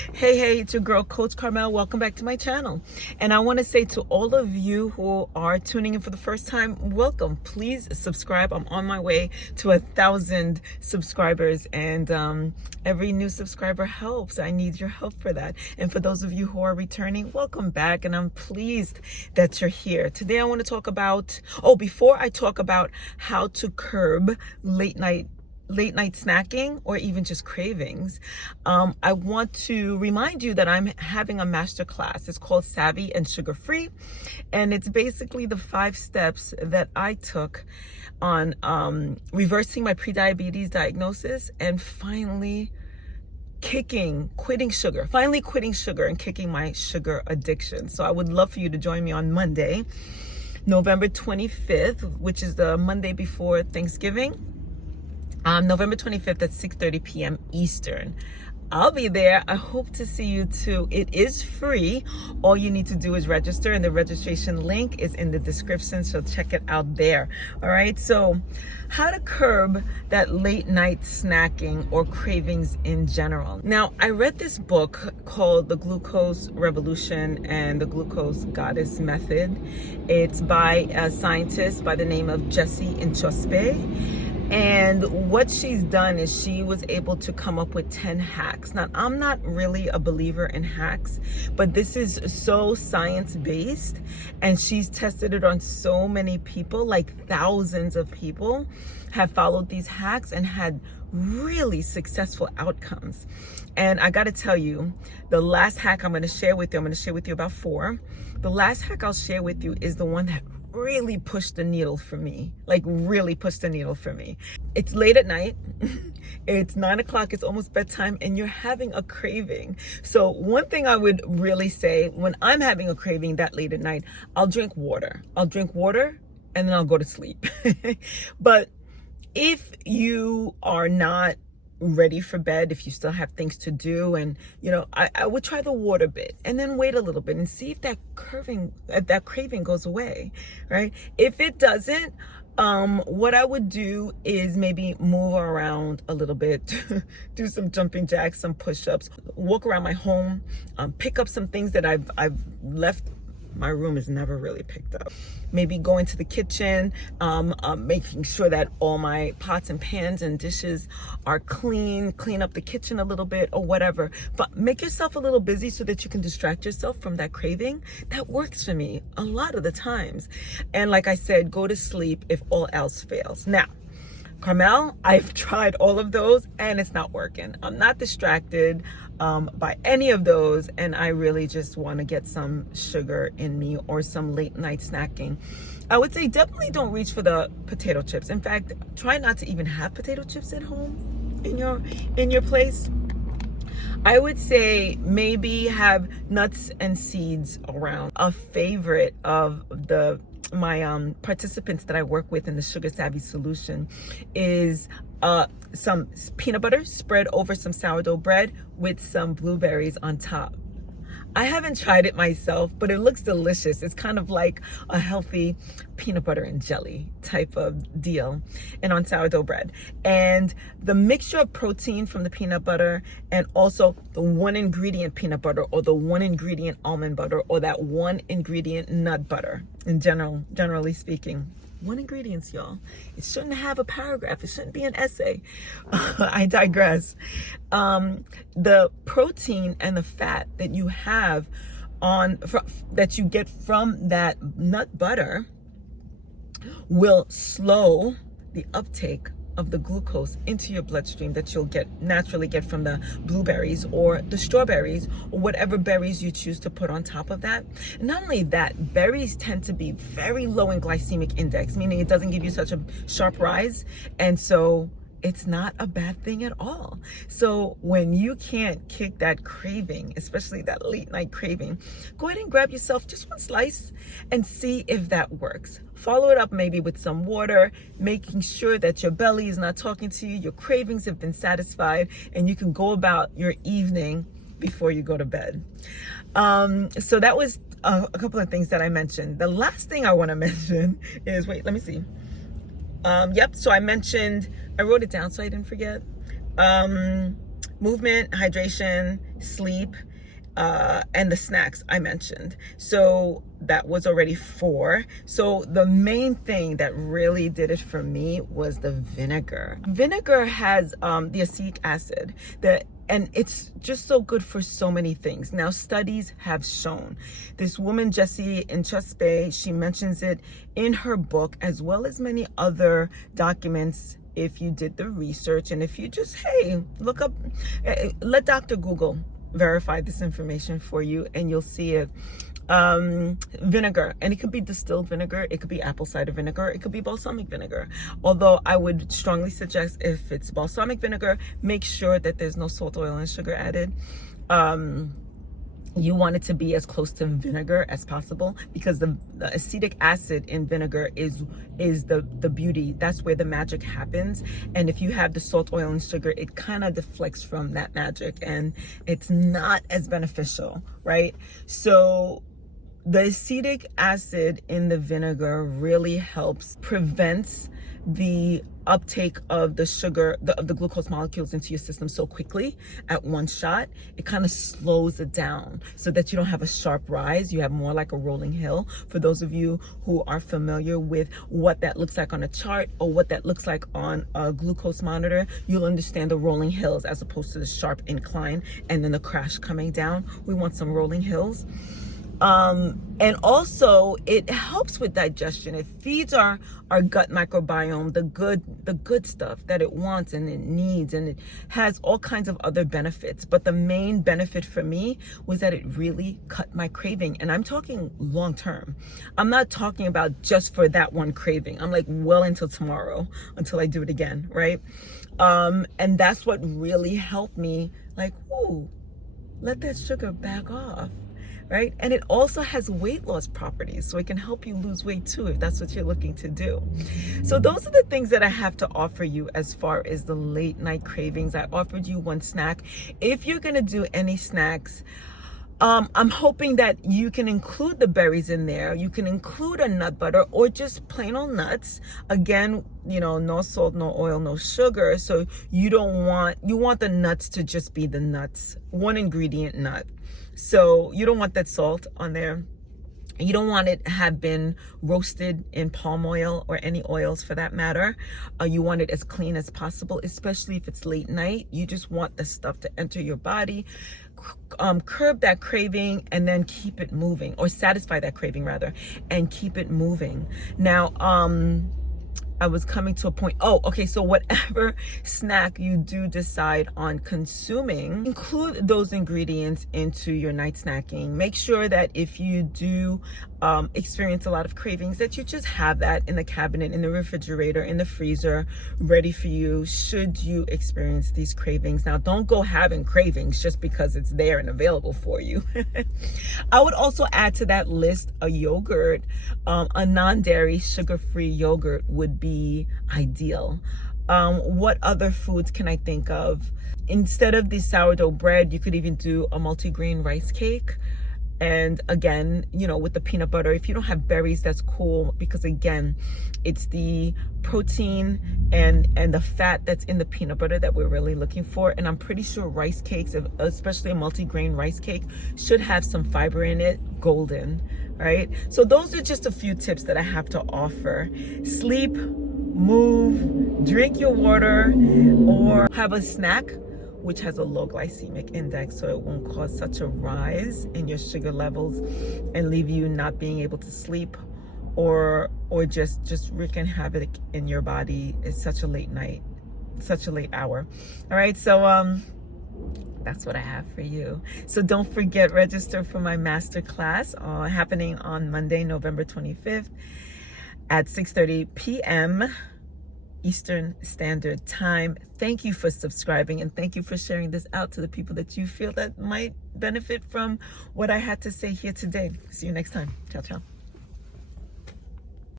Hey, it's your girl, Coach Carmelle. Welcome back to my channel. And I want to say to all of you who are tuning in for the first time, welcome. Please subscribe. I'm on my way to 1,000 subscribers, and every new subscriber helps. I need your help for that. And for those of you who are returning, welcome back. And I'm pleased that you're here. Today I want to talk about, before I talk about how to curb late night snacking or even just cravings, I want to remind you that I'm having a master class. It's called Savvy and Sugar Free, and it's basically the 5 steps that I took on reversing my prediabetes diagnosis and finally quitting sugar and kicking my sugar addiction. So I would love for you to join me on Monday, November 25th, which is the Monday before Thanksgiving. November 25th at 6:30 p.m. Eastern. I'll be there. I hope to see you too. It is free. All you need to do is register, and the registration link is in the description, so check it out there. All right, so how to curb that late night snacking or cravings in general. Now, I read this book called The Glucose Revolution and the Glucose Goddess Method. It's by a scientist by the name of Jessie Inchauspé. And what she's done is she was able to come up with 10 hacks. Now, I'm not really a believer in hacks, but this is so science-based, and she's tested it on so many people, like thousands of people have followed these hacks and had really successful outcomes. And I gotta tell you, the last hack I'm gonna share with you about 4. The last hack I'll share with you is the one that really pushed the needle for me. It's late at night. It's 9 o'clock. It's almost bedtime, and you're having a craving. So one thing I would really say, when I'm having a craving that late at night, I'll drink water, and then I'll go to sleep. But if you are not ready for bed, if you still have things to do, and I would try the water bit and then wait a little bit and see if that craving goes away, right? If it doesn't, what I would do is maybe move around a little bit, do some jumping jacks, some push-ups, walk around my home, pick up some things that I've left. My room is never really picked up. Maybe go into the kitchen, making sure that all my pots and pans and dishes are clean up the kitchen a little bit or whatever. But make yourself a little busy so that you can distract yourself from that craving. That works for me a lot of the times. And like I said, go to sleep if all else fails. Now, Carmelle, I've tried all of those and it's not working. I'm not distracted by any of those, and I really just want to get some sugar in me or some late night snacking. I would say definitely don't reach for the potato chips. In fact, try not to even have potato chips at home in your place. I would say maybe have nuts and seeds around. A favorite of my participants that I work with in the Sugar Savvy Solution is some peanut butter spread over some sourdough bread with some blueberries on top. I haven't tried it myself, but it looks delicious. It's kind of like a healthy peanut butter and jelly type of deal, and on sourdough bread. And the mixture of protein from the peanut butter and also the 1 ingredient peanut butter or the 1 ingredient almond butter or that 1 ingredient nut butter, generally speaking. 1 ingredient, y'all. It shouldn't have a paragraph. It shouldn't be an essay. I digress. The protein and the fat that you have that you get from that nut butter will slow the uptake of the glucose into your bloodstream that you'll naturally get from the blueberries or the strawberries or whatever berries you choose to put on top of that. And not only that, berries tend to be very low in glycemic index, meaning it doesn't give you such a sharp rise, and so it's not a bad thing at all. So when you can't kick that craving, especially that late night craving, go ahead and grab yourself just 1 slice and see if that works. Follow it up maybe with some water, making sure that your belly is not talking to you, your cravings have been satisfied, and you can go about your evening before you go to bed. So that was a couple of things that I mentioned. The last thing I want to mention is, wait, let me see. So I wrote it down so I didn't forget. movement, hydration, sleep, and the snacks I mentioned. So that was already 4. So the main thing that really did it for me was the vinegar. Vinegar has the acetic acid and it's just so good for so many things. Now, studies have shown. This woman, Jessie Inchuspe, she mentions it in her book, as well as many other documents. If you did the research, and if you just, hey, look up, let Dr. Google verify this information for you, and you'll see it. Vinegar, and it could be distilled vinegar, it could be apple cider vinegar, it could be balsamic vinegar. Although I would strongly suggest, if it's balsamic vinegar, make sure that there's no salt, oil, and sugar added. You want it to be as close to vinegar as possible, because the acetic acid in vinegar is the beauty. That's where the magic happens. And if you have the salt, oil, and sugar, it kind of deflects from that magic, and it's not as beneficial, right? So the acetic acid in the vinegar really helps prevents the uptake of the sugar, of the glucose molecules into your system so quickly at one shot. It kind of slows it down so that you don't have a sharp rise. You have more like a rolling hill. For those of you who are familiar with what that looks like on a chart, or what that looks like on a glucose monitor, you'll understand the rolling hills as opposed to the sharp incline and then the crash coming down. We want some rolling hills. And also it helps with digestion. It feeds our gut microbiome the good stuff that it wants and it needs, and it has all kinds of other benefits. But the main benefit for me was that it really cut my craving, and I'm talking long term. I'm not talking about just for that one craving. I'm like well until tomorrow, until I do it again, right? And that's what really helped me, like, ooh, let that sugar back off. Right? And it also has weight loss properties, so it can help you lose weight too, if that's what you're looking to do. So those are the things that I have to offer you as far as the late night cravings. I offered you one snack. If you're gonna do any snacks, I'm hoping that you can include the berries in there. You can include a nut butter, or just plain old nuts. Again, no salt, no oil, no sugar. So you want the nuts to just be the nuts, one ingredient nut. So you don't want that salt on there. You don't want it have been roasted in palm oil, or any oils for that matter. You want it as clean as possible, especially if it's late night. You just want the stuff to enter your body, curb that craving, and then keep it moving, or satisfy that craving rather, and keep it moving. Now, I was coming to a point. Oh, okay. So whatever snack you do decide on consuming, include those ingredients into your night snacking. Make sure that if you do experience a lot of cravings, that you just have that in the cabinet, in the refrigerator, in the freezer, ready for you should you experience these cravings. Now, don't go having cravings just because it's there and available for you. I would also add to that list a yogurt. A non-dairy, sugar-free yogurt would be ideal. What other foods can I think of? Instead of the sourdough bread, you could even do a multigrain rice cake. And again, with the peanut butter. If you don't have berries, that's cool, because again, it's the protein and the fat that's in the peanut butter that we're really looking for. And I'm pretty sure rice cakes, especially a multigrain rice cake, should have some fiber in it, golden, right? So those are just a few tips that I have to offer. Sleep, move, drink your water, or have a snack which has a low glycemic index, so it won't cause such a rise in your sugar levels and leave you not being able to sleep, or just wreaking havoc in your body. It's such a late night, such a late hour. All right, so that's what I have for you. So don't forget, register for my master class happening on Monday, November 25th at 6:30 p.m. Eastern Standard Time. Thank you for subscribing, and thank you for sharing this out to the people that you feel that might benefit from what I had to say here today. See you next time. Ciao, ciao.